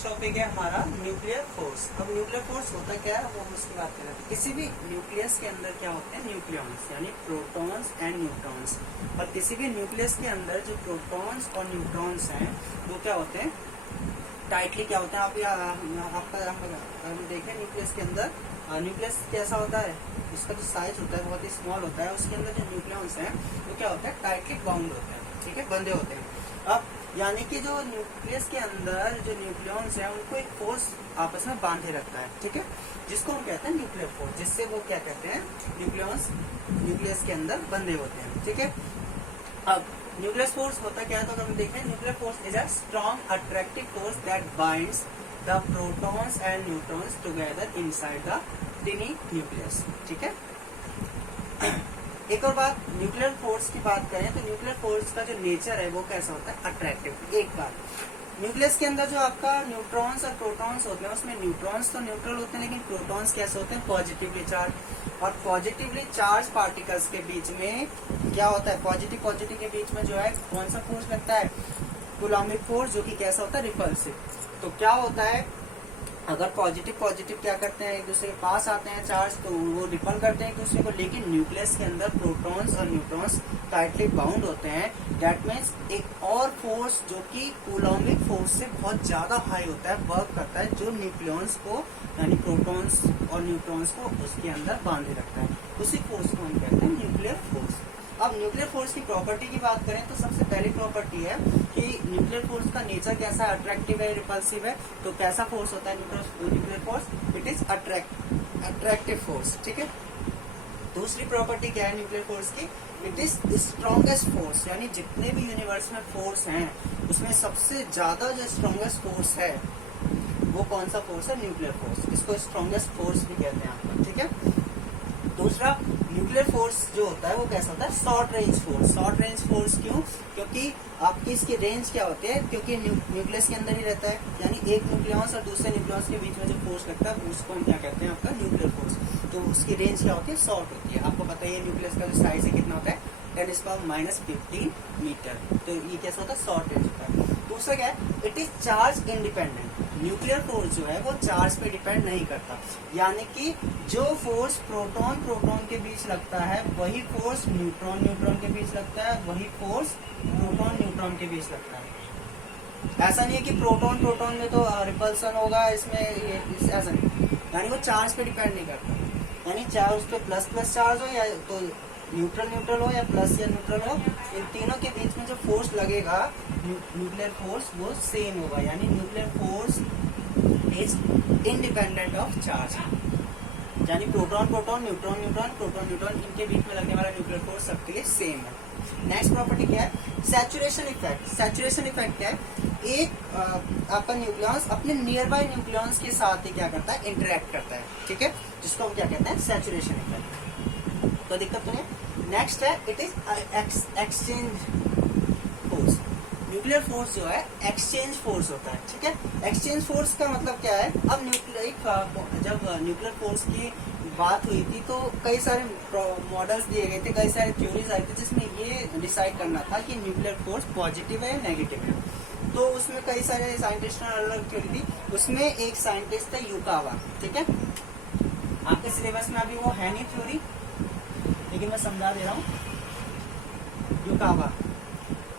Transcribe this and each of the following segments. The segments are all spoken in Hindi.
नेक्स्ट टॉपिक है हमारा न्यूक्लियर फोर्स। अब न्यूक्लियर फोर्स होता क्या है वो हम उसकी बात कर रहे हैं। किसी भी न्यूक्लियस के अंदर क्या होते हैं, न्यूक्लियॉन्स यानी प्रोटॉन्स एंड न्यूट्रॉन्स। और किसी भी न्यूक्लियस के अंदर जो प्रोटॉन्स और न्यूट्रॉन्स हैं वो क्या होते हैं, टाइटली क्या होते हैं। आप देखें न्यूक्लियस के अंदर, न्यूक्लियस कैसा होता है, उसका जो साइज होता है बहुत ही स्मॉल होता है। उसके अंदर जो न्यूक्लियॉन्स हैं वो क्या होता है, टाइटली बाउंड होते हैं, ठीक है, बंधे होते हैं। अब यानी कि जो न्यूक्लियस के अंदर जो न्यूक्लियॉन्स हैं उनको एक फोर्स आपस में बांधे रखता है, ठीक है, जिसको हम कहते हैं न्यूक्लियर फोर्स, जिससे वो क्या कहते हैं, न्यूक्लियॉन्स न्यूक्लियस के अंदर बंधे होते हैं, ठीक है। अब न्यूक्लियर फोर्स होता क्या है, तो अगर हम देखें nuclear force is a strong attractive force that binds the protons and neutrons together inside the टिनी nucleus, ठीक है। एक और बात, न्यूक्लियर फोर्स की बात करें तो न्यूक्लियर फोर्स का जो नेचर है वो कैसा होता है, अट्रैक्टिव। एक बात, न्यूक्लियस के अंदर जो आपका न्यूट्रॉन्स और प्रोटॉन्स होते हैं उसमें न्यूट्रॉन्स तो न्यूट्रल होते हैं, लेकिन प्रोटॉन्स कैसे होते हैं, पॉजिटिवली चार्ज। और पॉजिटिवली चार्ज पार्टिकल्स के बीच में क्या होता है, पॉजिटिव पॉजिटिव के बीच में जो है कौन सा फोर्स लगता है, कूलॉमिक फोर्स, जो कि कैसा होता है, रिपल्सिव। तो क्या होता है, अगर पॉजिटिव पॉजिटिव क्या करते हैं, एक दूसरे के पास आते हैं चार्ज, तो वो रिपल करते हैं एक दूसरे को। लेकिन न्यूक्लियस के अंदर प्रोटॉन्स और न्यूट्रॉन्स टाइटली बाउंड होते हैं। दैट मीन्स एक और फोर्स जो कि कूलॉमिक फोर्स से बहुत ज्यादा हाई होता है, वर्क करता है, जो न्यूक्लियॉन्स को यानी प्रोटॉन्स और न्यूट्रॉन्स को उसके अंदर बांधे रखता है। उसी फोर्स को हम कहते हैं न्यूक्लियर फोर्स। अब न्यूक्लियर फोर्स की प्रॉपर्टी की बात करें तो सबसे पहली प्रॉपर्टी है कि न्यूक्लियर फोर्स का नेचर कैसा है, अट्रैक्टिव है, रिपल्सिव है। तो कैसा फोर्स होता है nuclear force, it is attractive force, ठीक है। दूसरी प्रॉपर्टी क्या है न्यूक्लियर फोर्स की, इट इज स्ट्रॉन्गेस्ट फोर्स, यानी जितने भी यूनिवर्स में फोर्स हैं उसमें सबसे ज्यादा जो स्ट्रॉन्गेस्ट फोर्स है वो कौन सा फोर्स है, न्यूक्लियर फोर्स। इसको स्ट्रॉन्गेस्ट फोर्स भी कहते हैं आपका, ठीक है। दूसरा, न्यूक्लियर फोर्स जो होता है वो कैसा होता है, short range force. Short range force क्यों, क्योंकि आपकी इसकी रेंज क्या होती है, क्योंकि न्यूक्लियस के अंदर ही रहता है, यानी एक न्यूक्लियस और दूसरे न्यूक्लियस के बीच में जो फोर्स लगता है उसको हम क्या कहते हैं, आपका न्यूक्लियर फोर्स। तो उसकी रेंज क्या होती है, शॉर्ट होती है। आपको पता है न्यूक्लियस का जो साइज है कितना होता है, 10⁻⁻15 मीटर। तो ये कैसा होता है, शॉर्ट रेंज होता है। दूसरा क्या है, it is charge independent. Nuclear force जो है वो चार्ज पे डिपेंड नहीं करता, यानी कि जो फोर्स प्रोटॉन प्रोटॉन के बीच लगता है वही फोर्स न्यूट्रॉन न्यूट्रॉन के बीच लगता है, वही फोर्स प्रोटॉन न्यूट्रॉन के बीच लगता है। ऐसा नहीं है कि प्रोटॉन प्रोटॉन में तो रिपल्सन होगा, इसमें ऐसा नहीं, यानी वो चार्ज पे डिपेंड नहीं करता। यानी चाहे उस पर प्लस प्लस चार्ज हो या तो न्यूट्रल न्यूट्रल हो या प्लस या न्यूट्रल हो, इन तीनों के बीच में जो फोर्स लगेगा न्यूक्लियर फोर्स वो सेम होगा। यानी nuclear force is independent of charge, यानी proton proton neutron neutron proton neutron इनके बीच में लगने वाला न्यूक्लियर फोर्स सबके लिए सेम है। नेक्स्ट प्रॉपर्टी क्या है, सैचुरेशन इफेक्ट। सैचुरेशन इफेक्ट क्या है, एक आपका न्यूक्लियस अपने नियर बाय न्यूक्लियस के साथ ही क्या करता है, इंटरेक्ट करता है, ठीक है, जिसको हम क्या कहते हैं, सैचुरेशन इफेक्ट। तो दिक्कत तो नहीं। नेक्स्ट है, it is exchange force. Nuclear force जो है एक्सचेंज फोर्स होता है, ठीक है। एक्सचेंज फोर्स का मतलब क्या है, अब जब न्यूक्लियर फोर्स की बात हुई थी तो कई सारे मॉडल्स दिए गए थे, कई सारे थ्योरीज आए थे जिसमें ये डिसाइड करना था कि न्यूक्लियर फोर्स पॉजिटिव है या नेगेटिव है। तो उसमें कई सारे साइंटिस्ट ने अलग अलग थ्योरी दी। उसमें एक साइंटिस्ट है युकावा, ठीक है। आपके सिलेबस में अभी वो है नहीं थ्योरी, लेकिन मैं समझा दे रहा हूँ।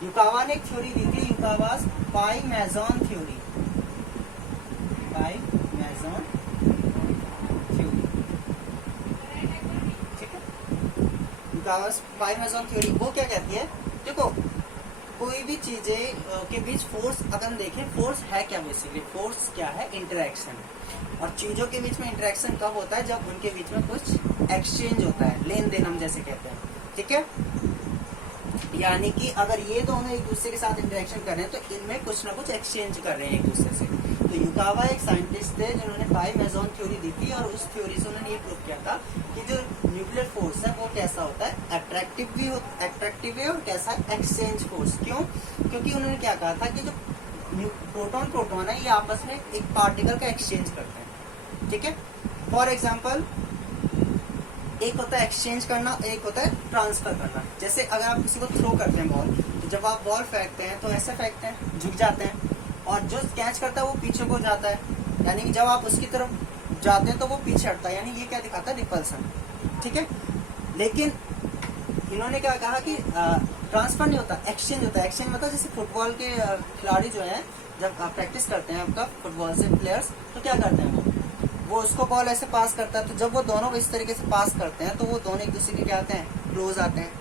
युकावा ने एक थ्योरी दी थी, युकावास पाई मैजॉन थ्योरी। पाई मैजॉन थ्योरी, ठीक है। युकावास पाई मैजॉन थ्योरी वो क्या कहती है, देखो कोई भी चीजें के बीच फोर्स अगर हम देखें, फोर्स है क्या, बेसिकली फोर्स क्या है, इंटरेक्शन। और चीजों के बीच में इंटरेक्शन कब होता है, जब उनके बीच में कुछ एक्सचेंज होता है, लेन देन हम जैसे कहते हैं, ठीक है। यानी कि अगर ये दोनों एक दूसरे के साथ इंटरेक्शन कर रहे हैं तो इनमें कुछ ना कुछ एक्सचेंज कर रहे हैं एक दूसरे से। तो युकावा एक साइंटिस्ट थे जिन्होंने पाई मैजॉन थ्योरी दी थी, और उस थ्योरी से उन्होंने ये प्रूव किया था कि जो न्यूक्लियर फोर्स है वो कैसा होता है, अट्रैक्टिव है, और कैसा है, एक्सचेंज फोर्स। क्यों, क्योंकि उन्होंने क्या कहा था कि जो प्रोटॉन प्रोटॉन है ये आपस में एक पार्टिकल का एक्सचेंज करते हैं, ठीक है। फॉर एग्जाम्पल, एक होता है एक्सचेंज करना, एक होता है ट्रांसफर करना। जैसे अगर आप किसी को थ्रो करते हैं बॉल, तो जब आप बॉल फेंकते हैं तो ऐसे फेंकते हैं, झुक जाते हैं, और जो कैच करता है वो पीछे को जाता है, यानी कि जब आप उसकी तरफ जाते हैं तो वो पीछे हटता है, यानी ये क्या दिखाता है, रिपल्सन। ठीक है, लेकिन इन्होंने क्या कहा कि ट्रांसफर नहीं होता, एक्सचेंज होता है। एक्सचेंज मतलब जैसे फुटबॉल के खिलाड़ी जो हैं जब प्रैक्टिस करते हैं आपका फुटबॉल से प्लेयर्स, तो क्या करते हैं वो उसको बॉल ऐसे पास करता है, तो जब वो दोनों इस तरीके से पास करते हैं तो वो दोनों एक दूसरे के क्या आते हैं, क्लोज आते हैं।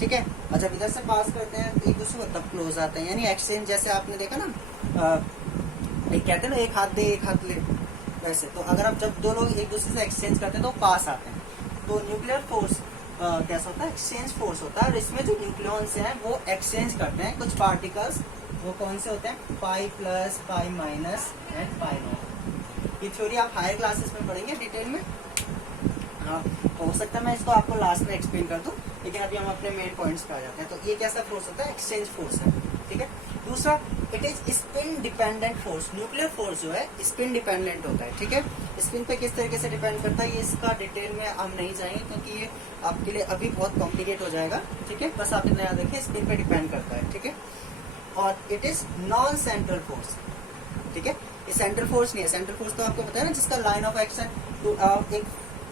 ठीक है, और जब इधर से पास करते हैं एक दूसरे को तब क्लोज आते हैं, यानी एक्सचेंज। जैसे आपने देखा ना एक कहते हैं ना, एक हाथ दे एक हाथ ले, वैसे। तो अगर आप जब दो लोग एक दूसरे से एक्सचेंज करते हैं तो पास आते हैं। तो न्यूक्लियर फोर्स कैसा होता है, एक्सचेंज फोर्स होता है। और इसमें जो न्यूक्लियॉन्स हैं वो एक्सचेंज करते हैं कुछ पार्टिकल्स, वो कौन से होते हैं, pi plus, pi minus and pi not. ये थ्योरी आप हायर क्लासेस में पढ़ेंगे डिटेल में। हो सकता है मैं इसको आपको लास्ट में एक्सप्लेन कर दूं, लेकिन अभी हम अपने मेन पॉइंट्स पे आ जाते हैं। तो ये कैसा फोर्स होता है, एक्सचेंज फोर्स है। ठीक है, दूसरा it is spin dependent force. Nuclear force जो है स्पिन डिपेंडेंट होता है। ठीक है, स्पिन पे किस तरीके से डिपेंड करता है, ये इसका डिटेल में हम नहीं जाएंगे क्योंकि ये आपके लिए अभी बहुत कॉम्प्लिकेट हो जाएगा। ठीक है, बस आप इतना याद रखिए, स्पिन पे डिपेंड करता है। ठीक है, और it is non central force. ठीक है, ये सेंट्रल फोर्स नहीं है। सेंट्रल फोर्स तो आपको पता है ना, जिसका लाइन ऑफ एक्शन तो एक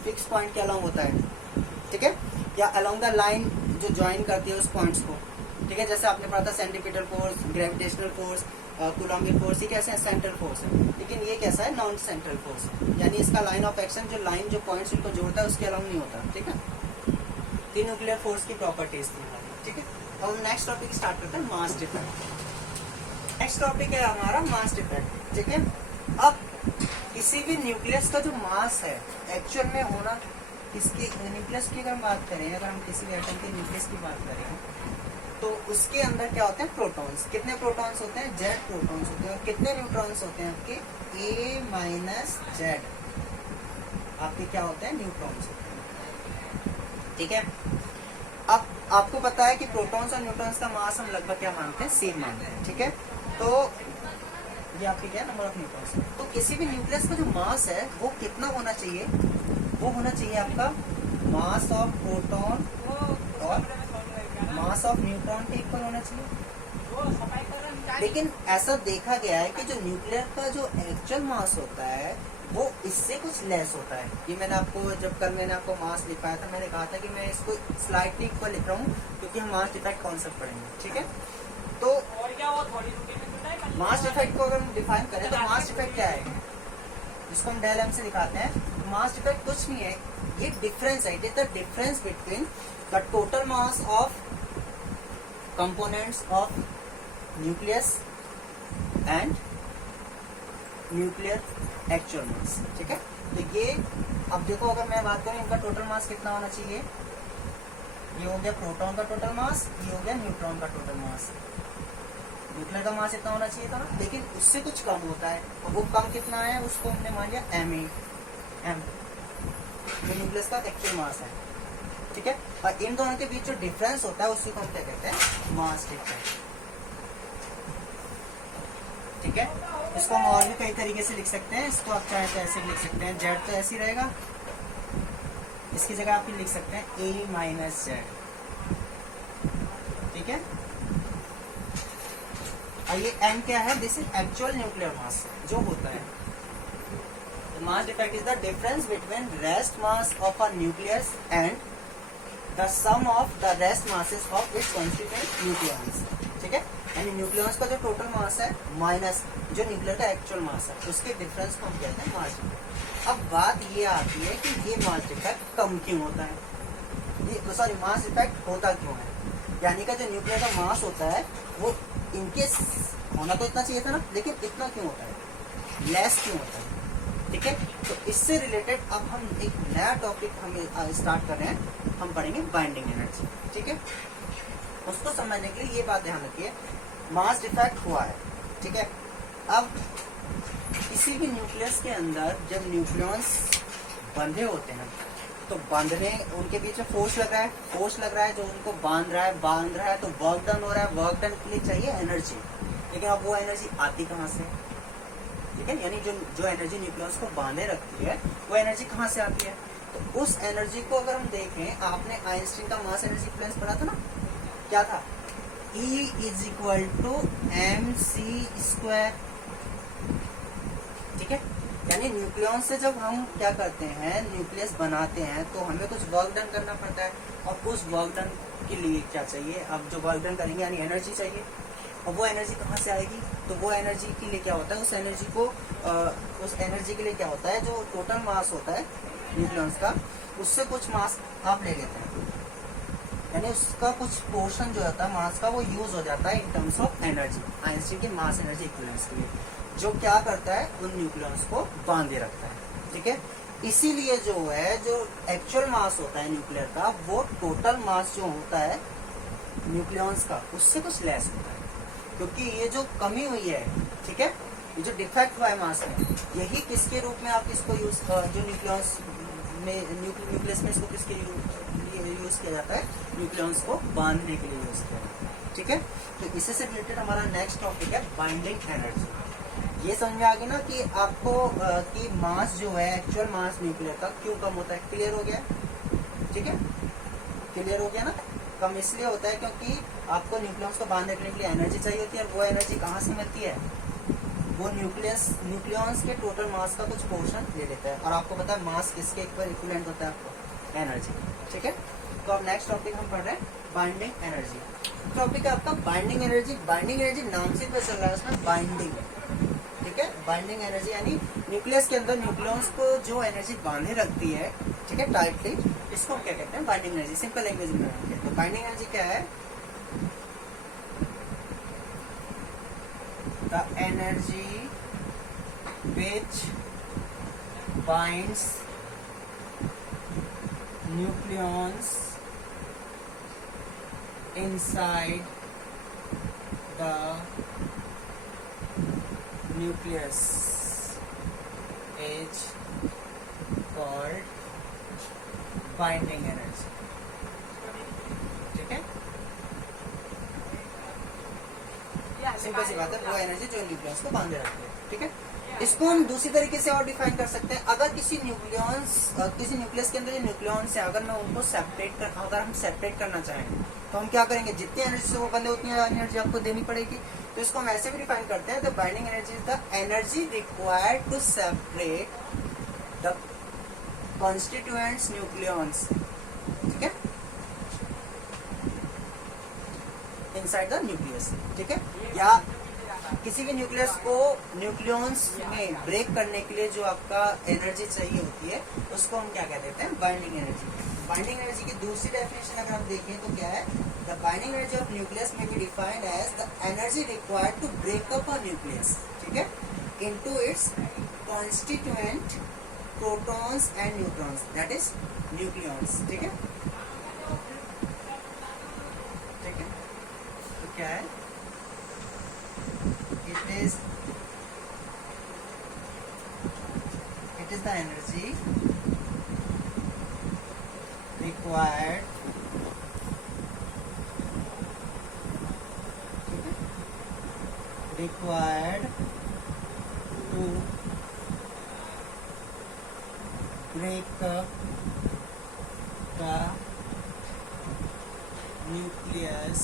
फिक्स पॉइंट के अलोंग होता है। ठीक है, या अलोंग द लाइन जो ज्वाइन करती है उस पॉइंट्स को। ठीक है, जैसे आपने पढ़ा था centripetal force, gravitational force, coulombic force, ये कैसे है, सेंट्रल फोर्स है। लेकिन ये कैसा है, नॉन सेंट्रल फोर्स है, यानी इसका लाइन ऑफ एक्शन जो लाइन जो पॉइंट्स इनको जोड़ता है उसके अलोंग नहीं होता। ठीक है, तीन न्यूक्लियर फोर्स की प्रॉपर्टीज थी। ठीक है, अब हम नेक्स्ट टॉपिक स्टार्ट करते हैं, मास डिफेक्ट। नेक्स्ट टॉपिक है हमारा मास डिफेक्ट। ठीक है, अब किसी भी न्यूक्लियस का जो मास है एक्चुअल में होना, इसके न्यूक्लियस की अगर हम बात करें, अगर हम किसी भी एटम के न्यूक्लियस की बात करें तो उसके अंदर क्या होते हैं, प्रोटॉन्स। कितने प्रोटॉन्स होते हैं, जेड प्रोटॉन्स होते हैं। और कितने न्यूट्रॉन्स होते हैं आपके, ए माइनस जेड आपके क्या होते हैं, न्यूट्रॉन्स होते हैं। ठीक है, अब आपको पता है कि प्रोटॉन्स और न्यूट्रॉन्स का मास हम लगभग क्या मानते हैं, सेम मानते हैं। ठीक है, तो ये आपके क्या नंबर ऑफ न्यूट्रॉन्स। तो किसी भी न्यूक्लियस का जो मास है वो कितना होना चाहिए, वो होना चाहिए आपका मास ऑफ प्रोटॉन और मास ऑफ न्यूट्रॉन के इक्वल होना चाहिए। लेकिन ऐसा देखा गया है कि जो न्यूक्लियर का जो एक्चुअल मास होता है वो इससे कुछ लेस होता है। ये मैंने आपको जब कल मैंने आपको मास लिखाया था, मैंने कहा था कि मैं इसको स्लाइटली इक्वल लिख रहा हूँ क्योंकि हम मास डिफेक्ट कॉन्सेप्ट पढ़ेंगे। ठीक है, तो मास डिफेक्ट को अगर हम डिफाइन करें तो मास डिफेक्ट क्या है, जिसको हम डेल एम से दिखाते हैं। मास डिफेक्ट कुछ नहीं है, ये डिफरेंस है, it is the difference between the total mass of components of nucleus and nuclear actual mass. ठीक है, तो ये अब देखो, अगर मैं बात करूं इनका टोटल मास कितना होना चाहिए, ये हो गया प्रोटॉन का टोटल मास, ये हो गया न्यूट्रॉन का टोटल मास। न्यूक्लियर का मास इतना होना चाहिए था ना, लेकिन उससे कुछ कम होता है। और वो कम कितना है, उसको हमने मान लिया एम जो न्यूक्लियस का एक्चुअल मास है। ठीक है, और इन दोनों के बीच जो डिफरेंस होता है उसको हम क्या कहते हैं, मास डिफरेंस। ठीक है, इसको हम और भी कई तरीके से लिख सकते हैं। इसको आप चाहे तो ऐसे लिख सकते हैं, जेड तो ऐसे ही रहेगा, इसकी जगह आप लिख सकते हैं ए माइनस जेड। ठीक है, और ये एम क्या है, this is actual nuclear mass जो होता है। Mass defect is the difference between rest mass of a nucleus and the sum of the rest masses of its constituent nucleons. ठीक है, यानी न्यूक्लियॉन्स का जो टोटल मास है माइनस जो न्यूक्लियर का एक्चुअल मास है, उसके डिफरेंस को हम कहते हैं मास डिफेक्ट। अब बात ये आती है कि ये मास डिफेक्ट कम क्यों होता है, ये सॉरी मास डिफेक्ट होता क्यों है, यानी का जो न्यूक्लियर का मास होता है वो इनकेस होना तो इतना चाहिए था ना, लेकिन इतना क्यों होता है, लेस क्यों होता है। ठीक है, तो इससे रिलेटेड अब हम एक नया टॉपिक हम स्टार्ट कर रहे हैं, हम पढ़ेंगे बाइंडिंग एनर्जी। ठीक है, उसको समझने के लिए ये बात ध्यान रखिए, मास डिफेक्ट हुआ है। ठीक है, अब किसी भी न्यूक्लियस के अंदर जब न्यूक्लियॉन्स बंधे होते हैं तो बांधने उनके बीच में फोर्स लग रहा है जो उनको बांध रहा है तो वर्क डन हो रहा है। वर्क डन के लिए चाहिए एनर्जी, लेकिन अब वो एनर्जी आती कहाँ से, ठीक है, यानी जो एनर्जी न्यूक्लियस को बांधे रखती है वो एनर्जी कहाँ से आती है। तो उस एनर्जी को अगर हम देखें, आपने आइंस्टीन का मास एनर्जी बैलेंस पढ़ा था ना, क्या था, E is equal to mc square यानी न्यूक्लियन से जब हम क्या करते हैं, न्यूक्लियस बनाते हैं, तो हमें कुछ वर्क डन करना पड़ता है, और उस वर्क डन के लिए क्या चाहिए, अब जो वर्क डन करेंगे यानी एनर्जी चाहिए। और वो एनर्जी कहाँ से आएगी, तो वो एनर्जी के लिए क्या होता है, उस एनर्जी के लिए क्या होता है, जो टोटल मास होता है न्यूक्लियस का, उससे कुछ मास आप ले लेते हैं, यानी उसका कुछ पोर्शन जो होता है मास का, वो यूज हो जाता है in terms of energy, Einstein के मास एनर्जी इक्विवेलेंस के लिए, जो क्या करता है, उन न्यूक्लियस को बांधे रखता है। ठीक है, इसीलिए जो है, जो एक्चुअल मास होता है न्यूक्लियर का, वो टोटल मास जो होता है न्यूक्लियस का, उससे कुछ लेस होता है, क्योंकि ये जो कमी हुई है, ठीक है, ये जो डिफेक्ट हुआ है मास में, यही किसके रूप में आप इसको यूज, जो न्यूक्लियस में इसको किसके लिए यूज किया जाता है, न्यूक्लियस को बांधने के लिए यूज किया जाता है। ठीक है, तो इससे से रिलेटेड हमारा नेक्स्ट टॉपिक है बाइंडिंग एनर्जी। ये समझ में आ गया ना कि आपको कि मास जो है, एक्चुअल मास न्यूक्लियर का क्यों कम होता है, क्लियर हो गया। ठीक है, क्लियर हो गया ना, कम इसलिए होता है क्योंकि आपको न्यूक्लियस को बांधने के लिए एनर्जी चाहिए होती है, और वो एनर्जी कहाँ से मिलती है, वो न्यूक्लियस के टोटल मास का कुछ पोर्शन ले लेता है, और आपको पता है मास किसके इक्विवेलेंट होता है, आपको एनर्जी। ठीक है, तो अब नेक्स्ट टॉपिक हम पढ़ रहे हैं बाइंडिंग एनर्जी। टॉपिक है आपका बाइंडिंग एनर्जी। बाइंडिंग एनर्जी नाम से पता चल रहा है, उसमें बाइंडिंग, ठीक है, बाइंडिंग एनर्जी यानी न्यूक्लियस के अंदर न्यूक्लियस को जो एनर्जी बांधे रखती है, ठीक है, टाइटली, इसको हम क्या कहते हैं, बाइंडिंग एनर्जी। सिंपल लैंग्वेज में तो बाइंडिंग एनर्जी क्या है, the energy which binds nucleons inside the nucleus is called binding energy। ठीक है, सिंपल सी बात है, वो एनर्जी जो न्यूक्लियस को बांधे रखती है। ठीक है, इसको हम दूसरी तरीके से और डिफाइन कर सकते हैं। अगर किसी न्यूक्लियस के अंदर जो न्यूक्लियॉन्स है, अगर मैं उनको अगर हम सेपरेट करना चाहें, तो हम क्या करेंगे, जितनी एनर्जी से वो बंधे उतनी एनर्जी आपको देनी पड़ेगी। तो इसको हम ऐसे भी डिफाइन करते हैं, the binding energy is the energy required to separate the constituents nucleons, ठीक है, इनसाइड द न्यूक्लियस। ठीक है, या किसी भी न्यूक्लियस में ब्रेक करने के लिए जो आपका एनर्जी चाहिए होती है, उसको हम क्या कह देते हैं, बाइंडिंग एनर्जी। बाइंडिंग एनर्जी की दूसरी डेफिनेशन अगर आप देखें तो क्या है, the binding energy of nucleus में be defined as the energy required to break up a nucleus, ठीक है, into its constituent protons and neutrons, that is nucleons. ठीक है, ठीक है, तो क्या है, it is the energy required to break up the nucleus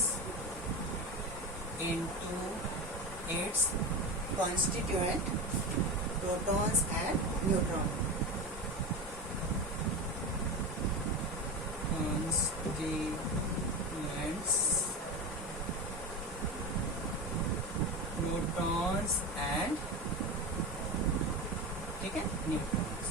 into its constituent protons and neutrons, protons and, ठीक है, न्यूट्रॉन्स।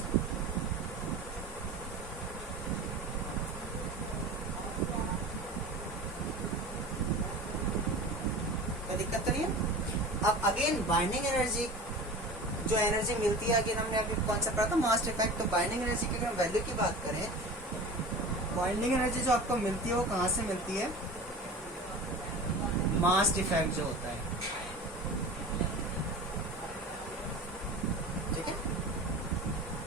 कोई दिक्कत तो नहीं है। अब अगेन बाइंडिंग एनर्जी, जो एनर्जी मिलती है, अगेन हमने अभी कॉन्सेप्ट पढ़ा था मास इफेक्ट। तो बाइंडिंग एनर्जी की अगर वैल्यू की बात करें, बाइंडिंग एनर्जी जो आपको मिलती है वो कहाँ से मिलती है, मास इफेक्ट जो होता है, ठीक है,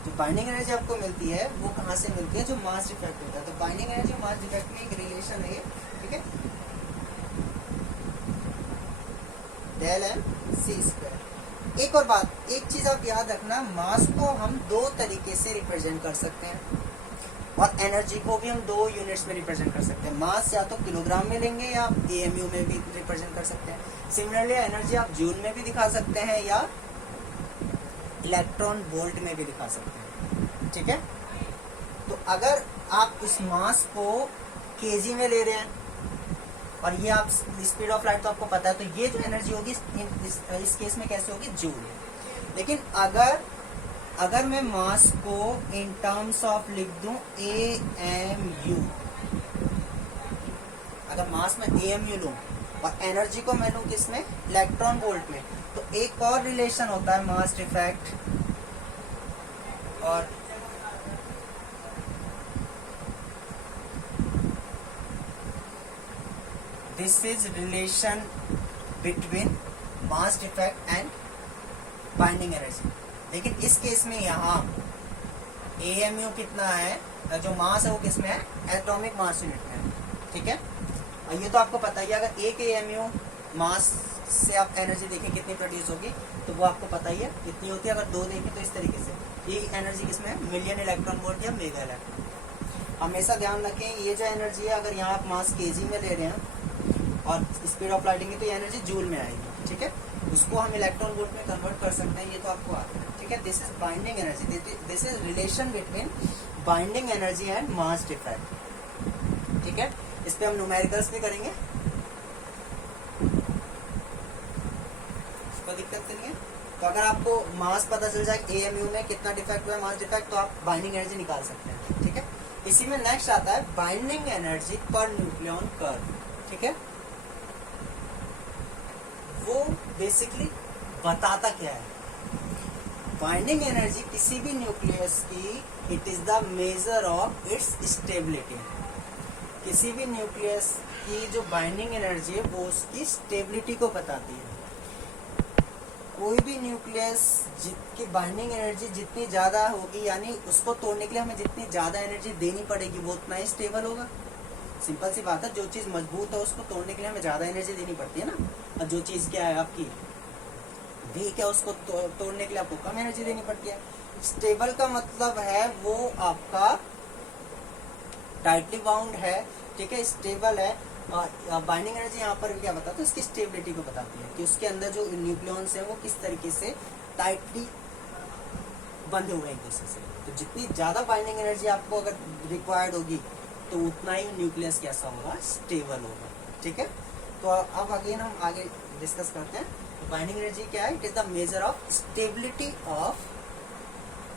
जो बाइंडिंग एनर्जी आपको मिलती है वो कहाँ से मिलती है, जो मास इफेक्ट होता है। तो बाइंडिंग एनर्जी और मास इफेक्ट में एक रिलेशन है, ठीक है, डेल एम सी स्क्वायर। एक और बात, एक चीज आप याद रखना, मास को हम दो तरीके से रिप्रेजेंट कर सकते हैं, और एनर्जी को भी हम दो यूनिट्स में रिप्रेजेंट कर सकते हैं। मास या तो किलोग्राम में लेंगे या एएमयू में भी रिप्रेजेंट कर सकते हैं। सिमिलरली एनर्जी आप जूल में भी दिखा सकते हैं या इलेक्ट्रॉन वोल्ट में भी दिखा सकते हैं, ठीक है। तो अगर आप इस मास को केजी में ले रहे हैं और ये आप स्पीड ऑफ लाइट तो आपको पता है, तो ये जो एनर्जी होगी इस केस में कैसे होगी, जूल। लेकिन अगर मैं मास को इन टर्म्स ऑफ लिख दूं AMU, अगर मास में AMU लूं और एनर्जी को मैं लूं किसमें, इलेक्ट्रॉन वोल्ट में, तो एक और रिलेशन होता है मास डिफेक्ट और this is relation between mass defect and binding energy. लेकिन इस केस में यहाँ AMU कितना है, जो मास है वो किसमें है, एटॉमिक मास यूनिट में है, ठीक है। और ये तो आपको पता ही है, अगर एक AMU मास से आप एनर्जी देखें कितनी प्रोड्यूस होगी, तो वो आपको पता ही है कितनी होती है। अगर दो देखें तो इस तरीके से ये एनर्जी किसमें है, मिलियन इलेक्ट्रॉन वोल्ट या मेगा इलेक्ट्रॉन। हमेशा ध्यान रखें ये जो एनर्जी है, अगर यहाँ आप मास केजी में ले रहे हैं और स्पीड ऑफ लाइटिंग है, तो ये एनर्जी जूल में आएगी, ठीक है। उसको हम इलेक्ट्रॉन वोल्ट में कन्वर्ट कर सकते हैं, ये तो आपको आता है, ठीक है। This is binding energy, this is relation between binding energy and mass defect, ठीक है। इस पे हम न्यूमेरिकल्स भी करेंगे, कोई दिक्कत नहीं है। तो अगर आपको मास पता चल जाए AMU में कितना डिफेक्ट हुआ है, मास डिफेक्ट, तो आप बाइंडिंग एनर्जी निकाल सकते हैं, ठीक है। इसी में नेक्स्ट आता है binding energy per nucleon curve, ठीक है। वो बेसिकली बताता क्या है, बाइंडिंग एनर्जी किसी भी न्यूक्लियस की, it is the measure of its stability. किसी भी न्यूक्लियस की जो बाइंडिंग एनर्जी है वो उसकी स्टेबिलिटी को बताती है। कोई भी न्यूक्लियस की बाइंडिंग एनर्जी जितनी ज्यादा होगी, यानी उसको तोड़ने के लिए हमें जितनी ज्यादा एनर्जी देनी पड़ेगी, वो उतना ही स्टेबल होगा। सिंपल सी बात है, जो चीज मजबूत है उसको तोड़ने के लिए हमें ज्यादा एनर्जी देनी पड़ती है ना, और जो चीज क्या है आपकी वीक है उसको तोड़ने के लिए आपको कम एनर्जी देनी पड़ती है। स्टेबल का मतलब है वो आपका टाइटली बाउंड है, ठीक है, स्टेबल है। बाइंडिंग एनर्जी यहाँ पर क्या बताता है, उसकी स्टेबिलिटी को बताती है कि उसके अंदर जो न्यूक्लियॉन्स हैं वो किस तरीके से टाइटली बंधे हुए हैं एक दूसरे से। तो जितनी ज्यादा बाइंडिंग एनर्जी आपको अगर रिक्वायर्ड होगी, तो उतना ही न्यूक्लियस कैसा होगा, स्टेबल होगा, ठीक है। तो अब अगेन हम आगे डिस्कस करते हैं। तो बाइंडिंग एनर्जी क्या है, it is the measure of stability of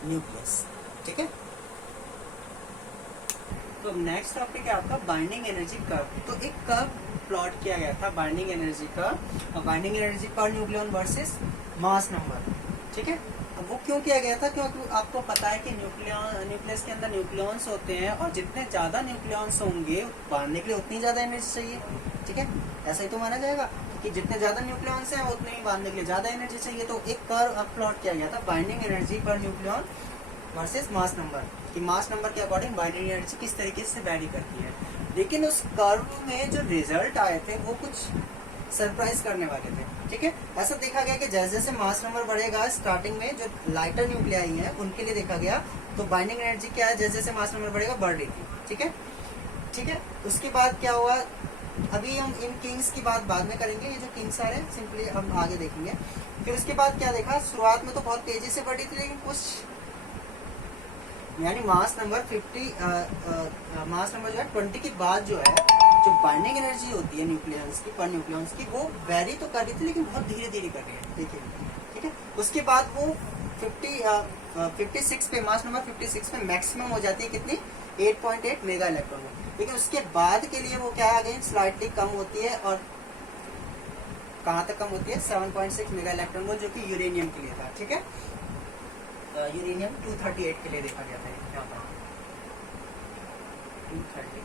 nucleus, ठीक है। तो नेक्स्ट टॉपिक है आपका बाइंडिंग एनर्जी कर्व। तो एक कर्व प्लॉट किया गया था बाइंडिंग एनर्जी का, और binding energy per nucleon versus mass number, ठीक है। अब वो क्यों किया गया था, क्योंकि आपको पता है कि न्यूक्लियस के अंदर न्यूक्लियॉन्स होते हैं, और जितने ज्यादा न्यूक्लियॉन्स होंगे बांधने के लिए उतनी ज्यादा एनर्जी चाहिए, ठीक है। ऐसा ही तो माना जाएगा कि जितने ज्यादा न्यूक्लियॉन्स हैं उतने ही बांधने के लिए ज्यादा एनर्जी चाहिए। तो एक कर्व प्लॉट किया गया था binding energy per nucleon versus mass number, कि मास नंबर के अकॉर्डिंग बाइंडिंग एनर्जी किस तरीके से वैरी करती है। लेकिन उस कर्व में जो रिजल्ट आए थे वो कुछ सरप्राइज करने वाले थे, ठीक है। ऐसा देखा गया कि जैसे जैसे मास नंबर बढ़ेगा, स्टार्टिंग में जो लाइटर न्यूक्लियाई हैं उनके लिए देखा गया, तो बाइंडिंग एनर्जी क्या है, जैसे जैसे मास नंबर बढ़ेगा बढ़ रही थी, ठीक है, ठीक है। उसके बाद क्या हुआ, अभी हम इन किंग्स की बात बाद में करेंगे, ये जो किंग्स आ रहे हैं सिंपली हम आगे देखेंगे। फिर उसके बाद क्या देखा, शुरुआत में तो बहुत तेजी से बढ़ी थी, लेकिन कुछ यानी मास नंबर मास नंबर जो है 20 के बाद जो है, जो बाइंडिंग एनर्जी होती है न्यूक्लियस की, पर न्यूक्लियस की, वो वेरी तो कर रही थी लेकिन बहुत धीरे धीरे कर रही है, देखिए, ठीक है। उसके बाद वो 56 पे, मास नंबर 56 पे मैक्सिमम हो जाती है कितनी, 8.8 मेगा इलेक्ट्रॉन। लेकिन उसके बाद के लिए वो क्या आ गई, स्लाइटली कम होती है, और कहाँ तक कम होती है, 7.6 मेगा इलेक्ट्रॉन वोल्ट, जो कि यूरेनियम के लिए था, ठीक है। यूरेनियम 238 के लिए देखा गया था यहाँ पर 238।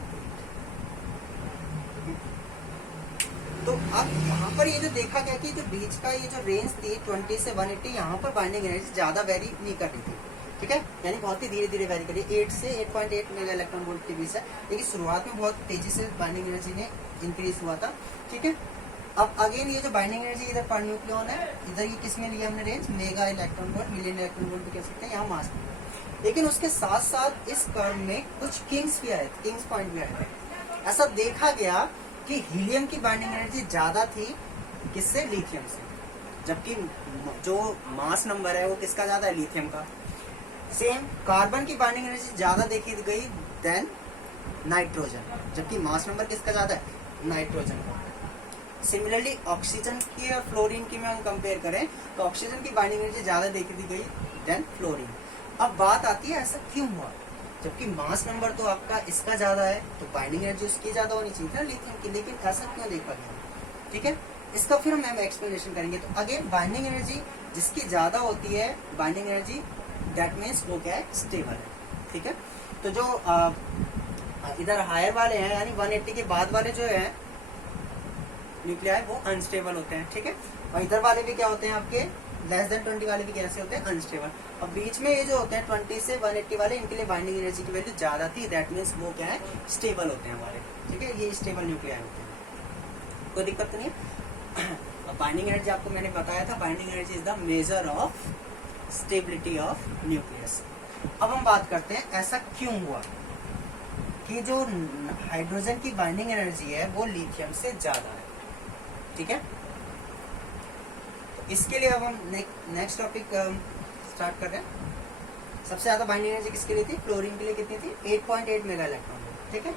तो अब यहाँ पर ये जो देखा गया कि जो बीच का ये जो रेंज थी 20 से 180, यहाँ पर बाइंडिंग एनर्जी ज्यादा वेरी नहीं कर रही थी, ठीक है, यानी बहुत ही धीरे धीरे वेरी करी, 8 से 8.8 मेगा इलेक्ट्रॉन वोल्ट के बीच है। लेकिन शुरुआत में बहुत तेजी से बाइंडिंग एनर्जी ने इंक्रीज हुआ था, ठीक है। अब अगेन ये जो बाइंडिंग एनर्जी इधर पर न्यूक्लियन है, इधर ये किसमें लिया हमने range, mega electron volt, million electron volt भी कह सकते हैं, यहाँ मास नंबर। लेकिन उसके साथ साथ इस कर्व में कुछ किंग्स भी आए, किंग्स पॉइंट भी आए थे। ऐसा देखा गया कि हीलियम की बाइंडिंग एनर्जी ज्यादा थी किससे, लिथियम से, जबकि जो मास नंबर है वो किसका ज्यादा है, लिथियम का। सेम कार्बन की बाइंडिंग एनर्जी ज्यादा देखी गई देन नाइट्रोजन, जबकि मास नंबर किसका ज्यादा है, नाइट्रोजन का। सिमिलरली ऑक्सीजन की और फ्लोरीन की में हम कंपेयर करें तो ऑक्सीजन की बाइंडिंग एनर्जी ज्यादा देखी गई देन फ्लोरीन। अब बात आती है ऐसा क्यों हुआ, जबकि मास नंबर तो आपका इसका ज्यादा है तो बाइंडिंग एनर्जी उसकी ज्यादा होनी चाहिए था लिथियम की, लेकिन ऐसा क्यों देखा गया। ठीक है, इसका फिर हम एक्सप्लेनेशन करेंगे। तो अगेन बाइंडिंग एनर्जी जिसकी ज्यादा होती है, बाइंडिंग एनर्जी दैट मीन्स वो क्या है, स्टेबल है। ठीक है, तो जो इधर हायर वाले हैं यानी 180 के बाद वाले जो है न्यूक्लियाई वो अनस्टेबल होते हैं। ठीक है, और इधर वाले भी क्या होते हैं आपके लेस देन 20 वाले भी कैसे होते हैं, अनस्टेबल। अब बीच में ये जो होते हैं 20 से 180 वाले, इनके लिए बाइंडिंग एनर्जी की वैल्यू ज्यादा थी, दैट मीन्स वो क्या है, स्टेबल होते हैं हमारे। ठीक है, ये स्टेबल न्यूक्लियाई होते हैं, कोई दिक्कत तो नहीं है। अब बाइंडिंग एनर्जी आपको मैंने बताया था, binding energy is the measure of stability of nucleus. अब हम बात करते हैं ऐसा क्यों हुआ कि जो हाइड्रोजन की बाइंडिंग एनर्जी है वो लिथियम से ज्यादा है। ठीक है, तो इसके लिए अब हम नेक्स्ट टॉपिक स्टार्ट कर रहे हैं। सबसे ज्यादा बाइंडिंग एनर्जी किसके लिए थी, क्लोरीन के लिए कितनी थी, 8.8 मेगा इलेक्ट्रॉन। ठीक है,